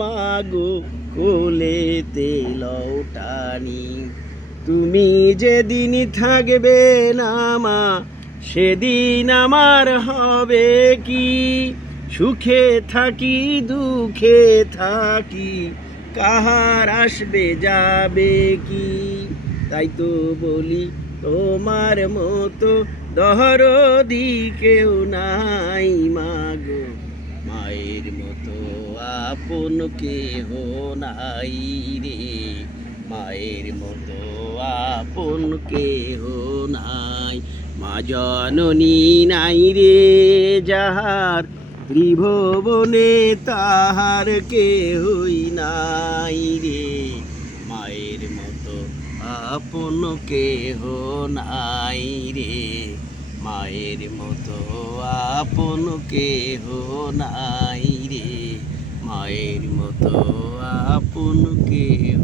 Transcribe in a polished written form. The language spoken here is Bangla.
মাগো কোলেতে লওটানি, তুমি যেদিন থাকবে না মা সেদিন আমার হবে কি? সুখে থাকি দুঃখে থাকি কাহার আসবে যাবে কি? তাই তো বলি তোমার মতো দরদি কেউ নাই মাগো, মায়ের মতো আপন কেহ নাই রে, মায়ের মতো আপন কেহ নাই। মা জননী নাই রে যাহার, ত্রিভুবনে তাহার কেহই নাই রে, মায়ের মতো আপন কেহ নাই রে, মায়ের মতো আপন কেহ নাই রে, মায়ের মতো আপন কেহ